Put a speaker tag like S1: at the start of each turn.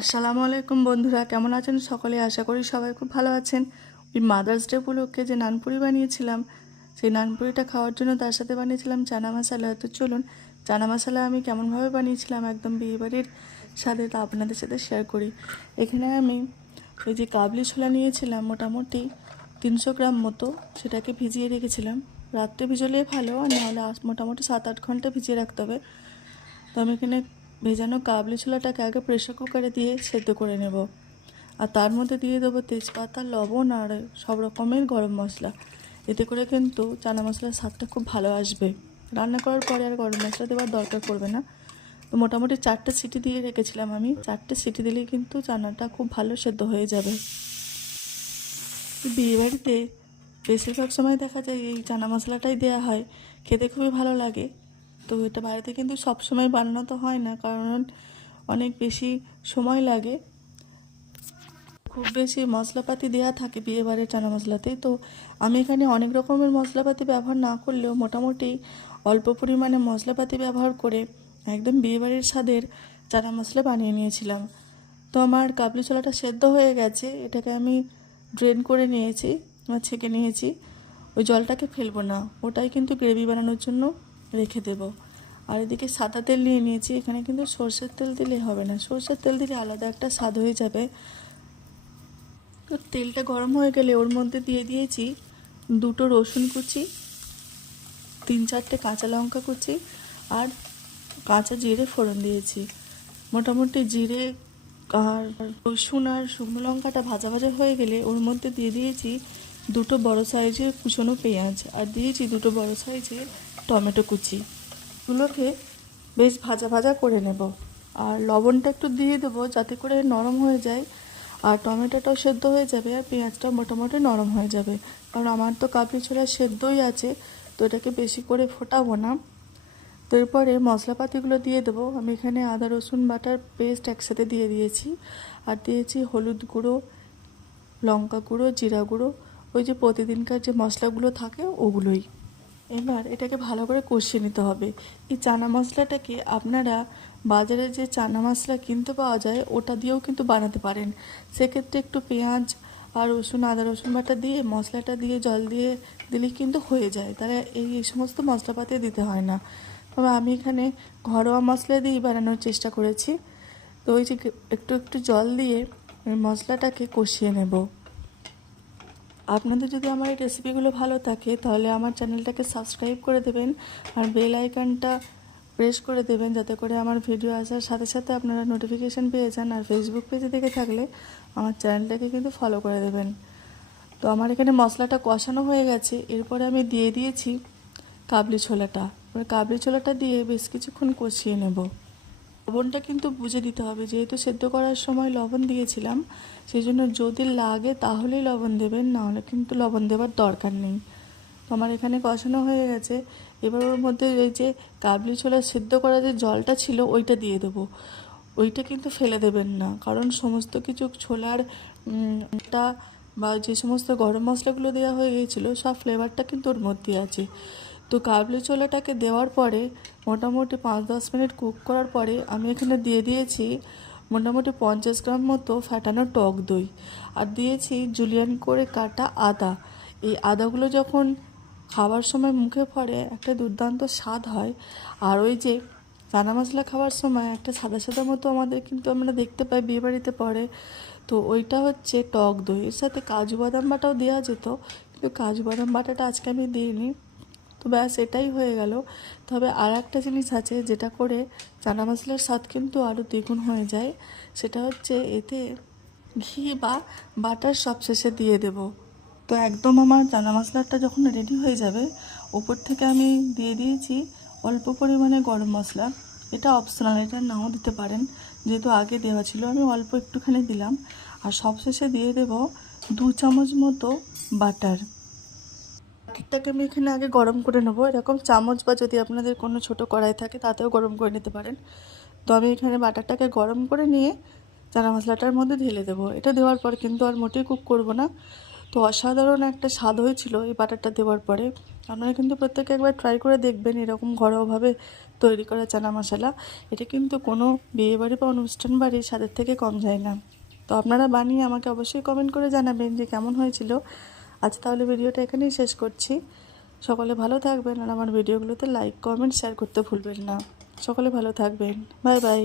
S1: আসসালামু আলাইকুম বন্ধুরা, কেমন আছেন সকলে? আশা করি সবাই খুব ভালো আছেন। ওই মাদার্স ডে উপলক্ষে যে নানপুরি বানিয়েছিলাম, সেই নানপুরিটা খাওয়ার জন্য তার সাথে বানিয়েছিলাম চানা মশলা। তো চলুন, চানা মশলা আমি কেমনভাবে বানিয়েছিলাম একদম বিয়েবাড়ির সাথে তা আপনাদের সাথে শেয়ার করি। এখানে আমি ওই যে কাবলি ছোলা নিয়েছিলাম, মোটামুটি তিনশো গ্রাম মতো সেটাকে ভিজিয়ে রেখেছিলাম। রাত্রে ভিজলে ভালো, আর নাহলে মোটামুটি সাত আট ঘণ্টা ভিজিয়ে রাখতে হবে। তো আমি এখানে ভেজানো কাবলি ছোলাটাকে আগে প্রেশার কুকারে দিয়ে সেদ্ধ করে নেব। আর তার মধ্যে দিয়ে দেবো তেজপাতা, লবণ আর সব রকমের গরম মশলা। এতে করে কিন্তু চানা মশলার স্বাদটা খুব ভালো আসবে। রান্না করার পরে আর গরম মশলা দেওয়ার দরকার পড়বে না। তো মোটামুটি চারটে সিটি দিয়ে রেখেছিলাম আমি। চারটে সিটি দিলেই কিন্তু চানাটা খুব ভালো সেদ্ধ হয়ে যাবে। বিয়েবাড়িতে বেশিরভাগ সময় দেখা যায় এই চানা মশলাটাই দেওয়া হয়। খেতে খুবই ভালো লাগে। তো এটা বাড়িতে কিন্তু সব সময় বানানো তো হয় না, কারণ অনেক বেশি সময় লাগে। খুব বেশি মশলাপাতি দেওয়া থাকে বিয়েবাড়ির চানা মশলাতে। তো আমি এখানে অনেক রকমের মশলাপাতি ব্যবহার না করলেও মোটামুটি অল্প পরিমাণে মশলাপাতি ব্যবহার করে একদম বিয়েবাড়ির স্বাদের চানা মশলা বানিয়ে নিয়েছিলাম। তো আমার কাবলি ছোলাটা সেদ্ধ হয়ে গেছে, এটাকে আমি ড্রেন করে নিয়েছি ছেঁকে নিয়েছি। ওই জলটাকে ফেলব না, ওটাই কিন্তু গ্রেভি বানানোর জন্য রেখে দেব। আর এদিকে সাদা তেল নিয়ে নিয়েছি। এখানে কিন্তু সর্ষের তেল দিলে হবে না। সর্ষের তেল দিলে আলাদা একটা স্বাদ হয়ে যাবে। তো তেলটা গরম হয়ে গেলে ওর মধ্যে দিয়ে দিয়েছি দুটো রসুন কুচি, তিন চারটে কাঁচা লঙ্কা কুচি আর কাঁচা জিরে ফোড়ন দিয়েছি। মোটামুটি জিরে আর রসুন আর শুকনো লঙ্কাটা ভাজা ভাজা হয়ে গেলে ওর মধ্যে দিয়ে দিয়েছি দুটো বড় সাইজের কুচনো পেঁয়াজ। আর দিয়েছি দুটো বড় সাইজের টমেটো কুচি। এগুলোকে বেশ ভাজা ভাজা করে নেব। আর লবণটা একটু দিয়ে দেবো যাতে করে নরম হয়ে যায়। আর টমেটোটাও সেদ্ধ হয়ে যাবে আর পেঁয়াজটা মোটামুটি নরম হয়ে যাবে। কারণ আমার তো কাবলি ছোলা সেদ্ধই আছে, তো এটাকে বেশি করে ফোটাবো না। তো এরপরে মশলাপাতিগুলো দিয়ে দেবো। আমি এখানে আদা, রসুন, বাটার পেস্ট একসাথে দিয়ে দিয়েছি। আর দিয়েছি হলুদ গুঁড়ো, লঙ্কা গুঁড়ো, জিরা গুঁড়ো। ওই যে প্রতিদিনকার যে মশলাগুলো থাকে ওগুলোই। এবার এটাকে ভালো করে কষিয়ে নিতে হবে। এই চানা মশলাটাকে আপনারা বাজারে যে চানা মশলা কিনতে পাওয়া যায়, ওটা দিয়েও কিন্তু বানাতে পারেন। সেক্ষেত্রে একটু পেঁয়াজ আর রসুন, আদা, রসুন বাটা দিয়ে, মশলাটা দিয়ে, জল দিয়ে দিলেই কিন্তু হয়ে যায়। তাহলে এই সমস্ত মশলাপাতি দিতে হয় না। তবে আমি এখানে ঘরোয়া মশলা দিয়েই বানানোর চেষ্টা করেছি। তো ওই যে একটু একটু জল দিয়ে মশলাটাকে কষিয়ে নেব। আপনাদের যদি আমার এই রেসিপিগুলো ভালো থাকে, তাহলে আমার চ্যানেলটাকে সাবস্ক্রাইব করে দেবেন আর বেল আইকনটা প্রেস করে দেবেন যাতে করে আমার ভিডিও আসার সাথে সাথে আপনারা নোটিফিকেশান পেয়ে যান আর ফেসবুক পেজে দেখে থাকলে আমার চ্যানেলটাকে কিন্তু ফলো করে দেবেন। তো আমার এখানে মশলাটা কষানো হয়ে গেছে, এরপরে আমি দিয়ে দিয়েছি কাবলি ছোলাটা। কাবলি ছোলাটা দিয়ে বেশ কিছুক্ষণ কষিয়ে নেব। লবণটা কিন্তু বুঝে দিতে হবে, যেহেতু সেদ্ধ করার সময় লবণ দিয়েছিলাম সেই জন্য যদি লাগে তাহলেই লবণ দেবেন, নাহলে কিন্তু লবণ দেওয়ার দরকার নেই। আমার এখানে কষানো হয়ে গেছে, এবার ওর মধ্যে ওই যে কাবলি ছোলা সেদ্ধ করা যে জলটা ছিল ওইটা দিয়ে দেবো। ওইটা কিন্তু ফেলে দেবেন না, কারণ সমস্ত কিছু ছোলার বা যে সমস্ত গরম মশলাগুলো দেওয়া হয়ে গিয়েছিল সব ফ্লেভারটা কিন্তু ওর মধ্যে আছে। তো কাবলি ছোলাটাকে দেওয়ার পরে মোটামুটি পাঁচ দশ মিনিট কুক করার পরে আমি এখানে দিয়ে দিয়েছি মোটামুটি পঞ্চাশ গ্রাম মতো ফ্যাটানো টক দই। আর দিয়েছি জুলিয়ান করে কাটা আদা। এই আদাগুলো যখন খাওয়ার সময় মুখে পড়ে, একটা দুর্দান্ত স্বাদ হয়। আর ওই যে চানা মশলা খাওয়ার সময় একটা সাদা সাদা মতো আমাদের কিন্তু আমরা দেখতে পাই বিয়েবাড়িতে পড়ে। তো ওইটা হচ্ছে টক দই। এর সাথে কাজু বাদাম বাটাও দেওয়া যেত, কিন্তু কাজু বাদাম বাটাটা আজকে আমি দিইনি। তো ব্যাস, এটাই হয়ে গেল। তবে আর একটা জিনিস আছে, যেটা করে চানা মশলার স্বাদ কিন্তু আরও দ্বিগুণ হয়ে যায়। সেটা হচ্ছে এতে ঘি বা বাটার সবশেষে দিয়ে দেব। তো একদম আমার চানা মশলাটা যখন রেডি হয়ে যাবে, ওপর থেকে আমি দিয়ে দিয়েছি অল্প পরিমাণে গরম মশলা। এটা অপশনাল এটা নাও দিতে পারেন। যেহেতু আগে দেওয়া ছিল, আমি অল্প একটুখানি দিলাম। আর সবশেষে দিয়ে দেব দু চামচ মতো বাটার। বাটারটাকে আমি এখানে আগে গরম করে নেব। এরকম চামচ বা যদি আপনাদের কোনো ছোট কড়াই থাকে, তাতেও গরম করে নিতে পারেন। তো আমি এখানে বাটারটাকে গরম করে নিয়ে চানা মশলাটার মধ্যে ঢেলে দেবো। এটা দেওয়ার পর কিন্তু আর মোটেই কুক করব না। তো অসাধারণ একটা স্বাদ হয়েছিল এই বাটারটা দেওয়ার পরে। আপনারা কিন্তু প্রত্যেকে একবার ট্রাই করে দেখবেন এরকম ঘরোয়াভাবে তৈরি করা চানা মশলা। এটা কিন্তু কোনো বিয়েবাড়ি বা অনুষ্ঠান বাড়ির স্বাদের থেকে কম যায় না। তো আপনারা বানিয়ে আমাকে অবশ্যই কমেন্ট করে জানাবেন যে কেমন হয়েছিল। আজ তাহলে ভিডিওটা এখানেই শেষ করছি। সকলে ভালো থাকবেন আর আমার ভিডিওগুলোতে লাইক কমেন্ট শেয়ার করতে ভুলবেন না। সকলে ভালো থাকবেন। Bye bye